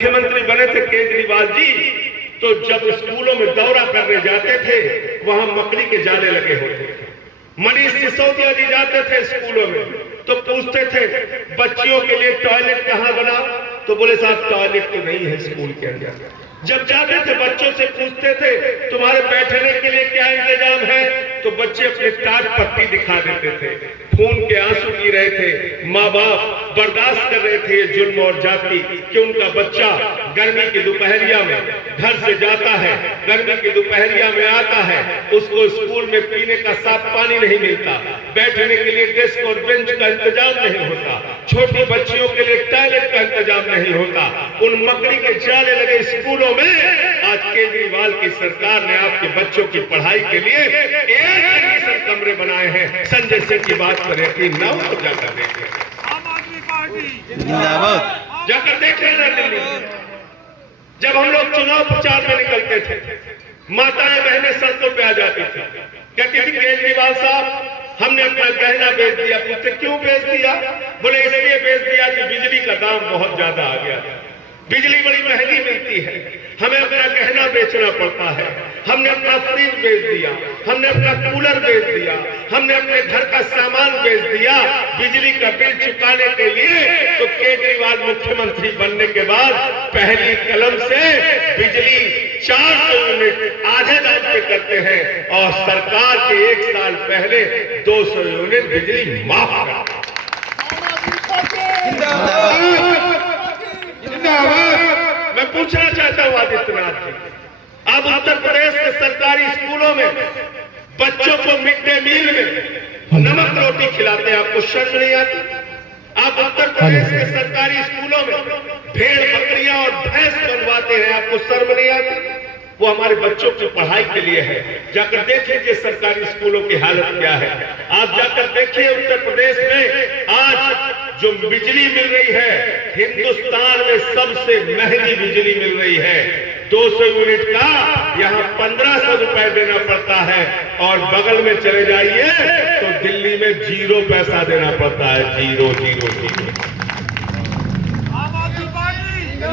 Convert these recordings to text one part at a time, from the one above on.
मुख्यमंत्री बने थे केजरीवाल जी, तो जब स्कूलों में दौरा करने जाते थे वहां मकड़ी के जाले लगे होते थे। मनीष सिसोदिया जी जाते थे स्कूलों में तो पूछते थे बच्चियों के लिए टॉयलेट कहाँ बना, तो बोले साहब टॉयलेट तो नहीं है स्कूल के अंदर। जब जाते थे बच्चों से पूछते थे तुम्हारे बैठने के लिए क्या इंतजाम है, तो बच्चे अपने टाट पट्टी दिखा देते थे, खून के आंसू पी रहे थे। माँ बाप बर्दाश्त कर रहे थे ये जुल्म और जाति कि उनका बच्चा गर्मी की दोपहरिया में घर से जाता है, गर्मी की दोपहरिया में आता है, उसको स्कूल में पीने का साफ पानी नहीं मिलता, बैठने के लिए डेस्क और बेंच का इंतजाम नहीं होता, छोटी बच्चियों के लिए टॉयलेट का इंतजाम नहीं होता। उन मकड़ी के जाले लगे स्कूलों में आज केजरीवाल की सरकार ने आपके बच्चों की पढ़ाई के लिए एयर कंडीशन कमरे बनाए हैं। संजय सिंह की बात पर यकीन न हो तो जाकर देखें, आम आदमी पार्टी जिंदाबाद, जाकर देख लेना। दिल्ली जब हम लोग चुनाव प्रचार में निकलते थे, माताएं बहनें सड़कों पे आ जाती थी, कहती थी केजरीवाल साहब हमने अपना गहना बेच दिया। पूछते क्यों बेच दिया? बोले इसलिए बेच दिया कि बिजली का दाम बहुत ज्यादा आ गया, बिजली बड़ी महंगी मिलती है, हमें अपना गहना बेचना पड़ता है, हमने अपना फ्रिज बेच दिया, हमने अपना कूलर बेच दिया, हमने अपने घर का सामान बेच दिया बिजली का बिल चुकाने के लिए। तो केजरीवाल मुख्यमंत्री बनने के बाद पहली कलम से बिजली 400 यूनिट आधे दाम पे करते हैं और सरकार के 1 साल पहले 200 यूनिट बिजली माफ कर। मैं पूछना चाहता हूं आदित्यनाथ जी, अब उत्तर प्रदेश के सरकारी स्कूलों में बच्चों को मिड डे मील में नमक रोटी खिलाते हैं, आपको शर्म नहीं आती? आप उत्तर प्रदेश के सरकारी स्कूलों में भेड़ बकरियां और भैंस बनवाते हैं, आपको शर्म नहीं आती? वो हमारे बच्चों की पढ़ाई के लिए है। जाकर देखिए सरकारी स्कूलों की हालत क्या है। आप जाकर देखिए उत्तर प्रदेश में आज जो बिजली मिल रही है, हिंदुस्तान में सबसे महंगी बिजली मिल रही है। 200 यूनिट का यहाँ 1500 रुपए देना पड़ता है और बगल में चले जाइए तो दिल्ली में 0 पैसा देना पड़ता है। 0 0 0। आम आदमी पार्टी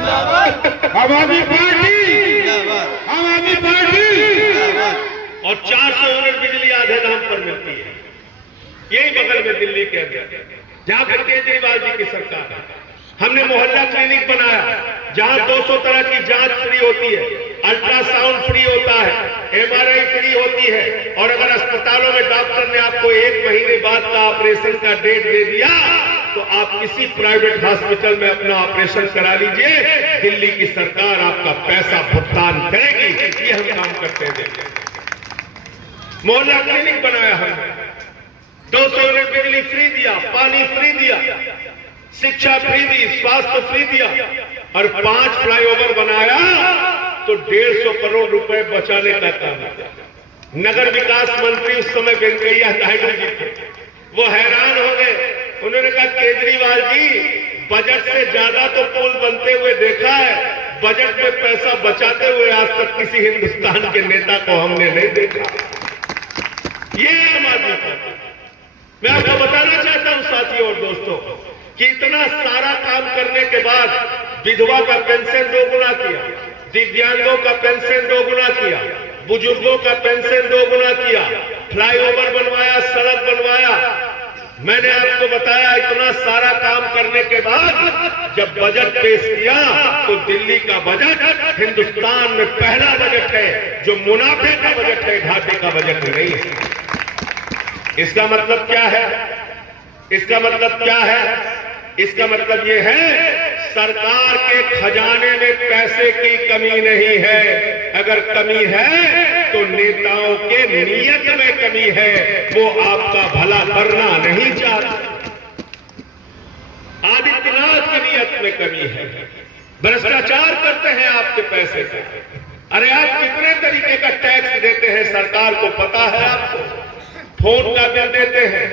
आम आदमी पार्टी, आम आदमी पार्टी। और 400 यूनिट बिजली आधे दाम पर मिलती है। यही बगल में दिल्ली के अंदर जहां पर केजरीवाल जी की सरकार है, हमने मोहल्ला क्लिनिक बनाया जहां 200 तरह की जांच फ्री होती है, अल्ट्रासाउंड फ्री होता है, MRI फ्री होती है। और अगर अस्पतालों में डॉक्टर ने आपको 1 महीने बाद का ऑपरेशन का डेट दे दिया तो आप किसी प्राइवेट हॉस्पिटल में अपना ऑपरेशन करा लीजिए, दिल्ली की सरकार आपका पैसा भुगतान करेगी। ये हम काम करते हैं। मोहल्ला क्लिनिक बनाया हमने, 200 यूनिट बिजली फ्री दिया, पानी फ्री दिया, शिक्षा फ्री दी, स्वास्थ्य फ्री दिया और 5 फ्लाईओवर बनाया तो 150 करोड़ रुपए बचाने का काम किया। नगर विकास मंत्री उस समय वेंकैया नायडू जी थे, वो हैरान हो गए। उन्होंने कहा केजरीवाल जी बजट से ज्यादा तो पुल बनते हुए देखा है, बजट में पैसा बचाते हुए आज तक किसी हिंदुस्तान के नेता को हमने नहीं देखा। ये आम आदमी पार्टी। मैं आपको बताना चाहता हूं साथियों और दोस्तों कि इतना सारा काम करने के बाद विधवा का पेंशन 2 गुना किया, दिव्यांगों का पेंशन 2 गुना किया, बुजुर्गों का पेंशन 2 गुना किया, फ्लाईओवर बनवाया, सड़क बनवाया। मैंने आपको बताया इतना सारा काम करने के बाद जब बजट पेश किया तो दिल्ली का बजट हिंदुस्तान में पहला बजट है जो मुनाफे का बजट है, घाटे का बजट नहीं है। इसका मतलब क्या है? इसका मतलब क्या है? इसका मतलब यह है सरकार के खजाने में पैसे की कमी नहीं है। अगर कमी है तो नेताओं के नियत में कमी है, वो आपका भला करना नहीं चाहते। आदित्यनाथ की नियत में कमी है, भ्रष्टाचार करते हैं आपके पैसे से। अरे आप कितने तरीके का टैक्स देते हैं सरकार को पता है आपको? फोन का बिल देते हैं,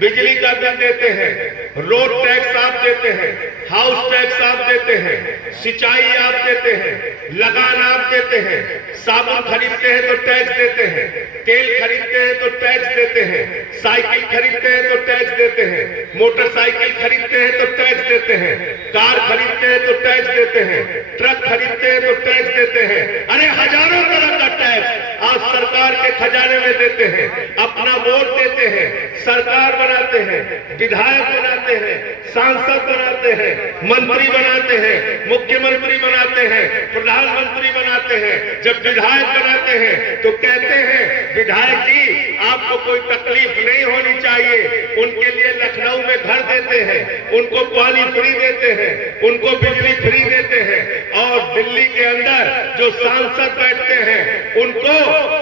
बिजली का बिल देते हैं, रोड टैक्स आप देते हैं, हाउस टैक्स आप देते हैं, सिंचाई आप देते हैं, लगान आप देते हैं, साबुन खरीदते हैं तो टैक्स देते हैं, तेल खरीदते हैं तो टैक्स देते हैं, साइकिल खरीदते हैं तो टैक्स देते हैं, मोटरसाइकिल खरीदते हैं तो टैक्स देते हैं, कार खरीदते हैं तो टैक्स देते हैं, ट्रक खरीदते हैं तो टैक्स देते हैं। अरे हजारों तरह का टैक्स आप सरकार के खजाने में देते हैं, अपना वोट देते हैं, सरकार बनाते हैं, विधायक बनाते हैं, सांसद बनाते हैं, मंत्री बनाते हैं, मुख्यमंत्री बनाते हैं, प्रधानमंत्री बनाते हैं। जब विधायक बनाते हैं तो कहते हैं विधायक जी आपको कोई तकलीफ नहीं होनी चाहिए, उनके लिए लखनऊ में घर देते हैं, उनको पानी फ्री देते हैं, उनको बिजली फ्री देते हैं, और दिल्ली के अंदर जो सांसद बैठते हैं उनको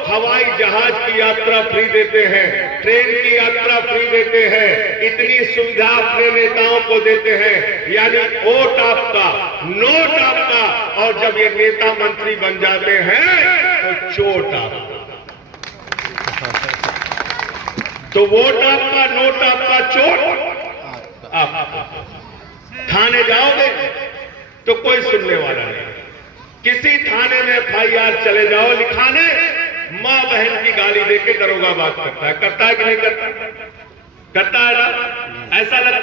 हवाई जहाज की यात्रा फ्री देते हैं, ट्रेन की यात्रा फ्री देते हैं। इतनी सुविधा अपने नेताओं को देते हैं, यानी वोट आपका, नोट आपका, और जब ये नेता मंत्री बन जाते हैं तो चोट आपका। तो वोट आपका, नोट आपका, चोट आपका। थाने जाओगे तो कोई सुनने वाला नहीं, किसी थाने में FIR चले जाओ लिखाने, मां बहन की गाली देके दरोगा बात करता है कि नहीं करता? करता है ना? ऐसा लगता है